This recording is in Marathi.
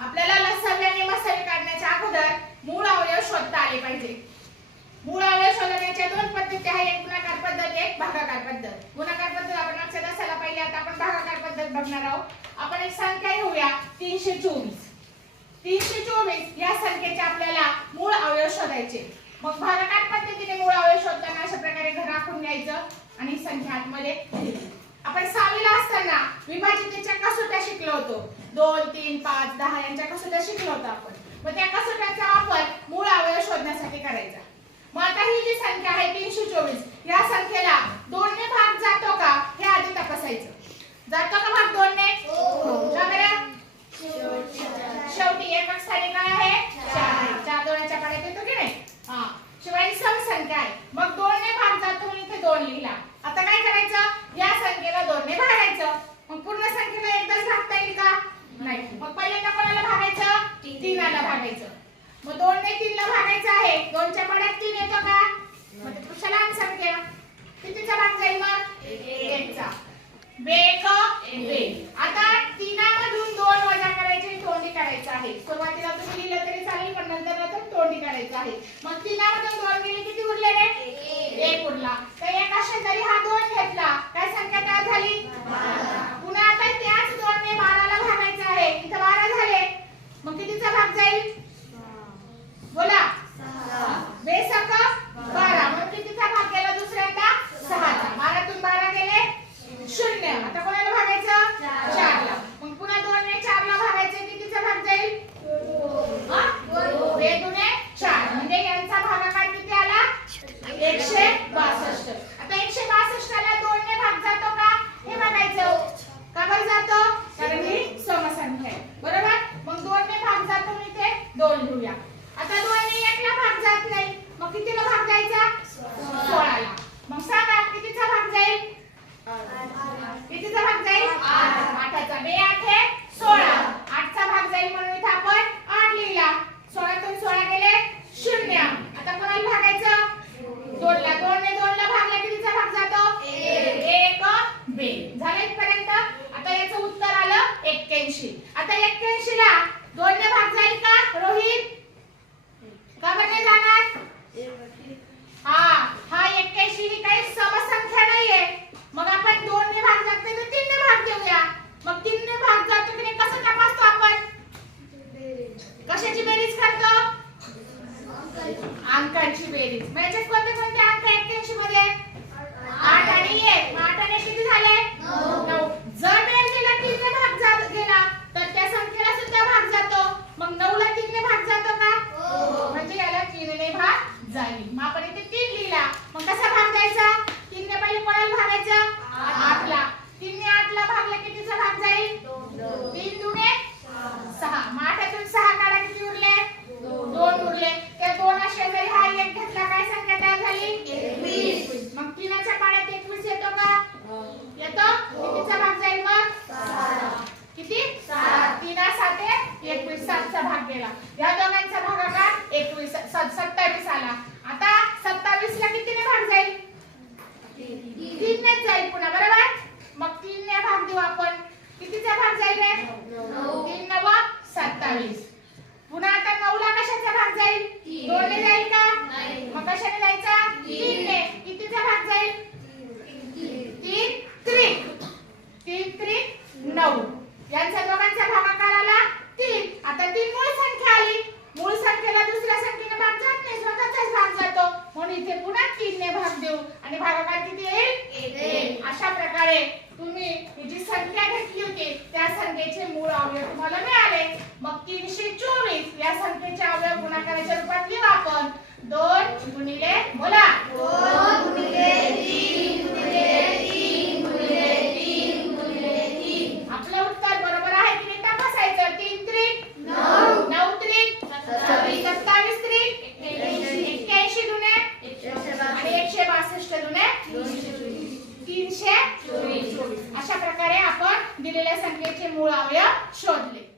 आपल्याला लसावे आणि मसाले काढण्याच्या अगोदर मूळ अवयव शोधता आले पाहिजे. मूळ अवयव शोधण्याच्या दोन पद्धती आहे एक गुणाकार पद्धत एक भागाकार पद्धत. गुणाकार पद्धत आपण लक्षात असायला पाहिजे. आता आपण भागाकार पद्धत बघणार आहोत. आपण एक संख्या घेऊया. तीनशे चोवीस. तीनशे चोवीस या संख्येचे आपल्याला मूळ अवयव शोधायचे. मग भागाकार पद्धतीने मूळ अवयव शोधताना अशा प्रकारे घर आखून घ्यायचं आणि संख्या आतमध्ये आपण सहावीला असताना विभाजितेच्या कसोट्या शिकलो होतो. दोन तीन पाच दहा यांच्या कसोट्या शिकलो होतो आपण. मग त्या कसोट्याचा वापर मूळ अवयव शोधण्यासाठी करायचा. मग आता ही जी संख्या आहे तीनशे चोवीस या संख्येला दोनने भाग जातो का? हे आधी तपासायचं. जातो का भाग दोनने? का बरं? शेवटी. एकक स्थानी काय आहे चार आहे चार दोनाच्या पाड्यात येतो की नाही हा शिवाय सम संख्या आहे मग दोनने भाग जातो म्हणून इथे दोन लिहिला आता काय करायचं या संख्येला दोनने भागायचं मग पूर्ण संख्येला एकदाच भागता येईल का नाही मग पहिल्यांदा कोणाला भागायचं तीनाला भागायचं मग दोनने तीनला भागायचं आहे. दोनच्या पाड्यात तीन येतो का? मग ते पुरुषाला लहान संख्या कितीचा भाग जाईल मग? एकचा. बेक. आता तिनामधून दोन वजा करायचे तोंडी काढायचं आहे. सुरुवातीला तुम्ही लिहिलं तरी चालेल पण नंतर नंतर तोंडी काढायचं आहे. मग तिनामधून दोन गेले किती उरले रे? एक. उरला. तर एका शेजारी हा दोन घेतला. काय संख्या तयार झाली पुन्हा आता त्याच दोनने बाराला भागायचं आहे इथं बारा झाले मग कितीचा भाग जाईल बोला बेसक बारा मग कितीचा भाग गेला दुसऱ्यांदा सहाचा बारातून बारा गेले शून्य आता कोणाला भागायचं चारला मग पुन्हा दोन ने चारला भागायचं कितीचा भाग जाईल हा? बे दुने चार म्हणजे यांचा भागाकार किती आला एकशे बासष्ट आता एकशे बासष्टला दोन ने भाग जातो का हे बघायचं का बरं जातो कारण ही समसंख्या आहे बरोबर मग दोन ने भाग जातो मी ते दोन लिहूया आता दोन ने एकला भाग जात नाही मग कितीला भाग जायचा सोळाला मग सांगा कितीचा भाग जाईल कितीचा भाग जाईल आठाचा बे आठ आहे सोळा आठचा भाग जाईल म्हणून इथे आपण आठ लिहिला सोळातून सोळा गेले शून्य आता कोणाला भागायचं दोनला दोन ने दोनला भागला कितीचा भाग जातो एक बे झालं इथपर्यंत आता याचं उत्तर आलं एक्क्याऐंशी आता एक्क्याऐंशी ला दोन ने भाग जाईल का रोहित का बरं नाही जाणार हा हा एक्क्याऐंशी ही काही समसंख्या नाहीये मग आपण दोन ने भाग जात नाही तर तीन ने भाग देऊया मग तीन ने भाग जातो की नाही कसं तपासतो आपण कशाची बेरीज करतो अंकांची बेरीज मग याच्यात कोणते कोणते? अंक आहेत एक्क्याऐंशी मध्ये आठ आणि एक. आठ आणि किती झाले? नऊ. जर बेरजेला तीन ने भाग जात गेला तर त्या संख्येला सुद्धा भाग जातो मग नऊ ला तीन ने भाग जातो का म्हणजे याला तीन ने भाग जाईल मग आपण इथे तीन लिहिला मग कसा भाग द्यायचा तीन ने पहिले कोणाला भागायचं आठला तीन ने आठला भागला कितीचा भाग जाईल तीन दुने सहा मग आठातून सहा काढा किती उरले दोन उरले त्या दोन शेजारी हा एक घेतला काय संख्या तयार झाली मग तीनाच्या पाड्यात एकवीस येतो का येतो कितीचा भाग जाईल मग किती तीना साते एकवीस सातचा भाग गेला या दोघांचा भागाकार एकवीस स- सत्तावीस आला आता सत्तावीस ला कितीने भाग जाईल तीननेच जाईल पुन्हा बरोबर मग तीनने भाग देऊ आपण कितीचा भाग जाईल रे तीन नव पुन्हा आता नऊला कशाचा भाग जाईल? दोनने जाईल का? मग कशाने जायचा? तीनने. कितीचा भाग जाईल? तीन त्रिक. तीन त्रिक नऊ. यांच्या दोघांचा भागाकार आला तीन. आता तीन मूळ संख्या आली. मूळ संख्येला दुसऱ्या संख्येने भाग जात नाही. स्वतःचाच भाग जातो. म्हणून इथे पुन्हा तीनने भाग देऊ. आणि भागाकार किती येईल. अशा प्रकारे तुम्ही जी संख्या घेतली होती त्या संख्येचे मूळ अवयव तुम्हाला मिळाले. मग तीनशे चोवीस या संख्येचे अवयव गुणाकाराच्या रूपात लिहू आपण. दोन गुणिले बोला आपलं उत्तर बरोबर आहे की नाही तपासायचं? तीन त्रिक नऊ. त्रिक सत्तावीस. त्रिक एक्क्याऐंशी आणि एकशे बासष्ट दुने. तीनशे चोवीस. अशा प्रकारे आपण दिलेल्या संख्येचे मूळ अवयव शोधले.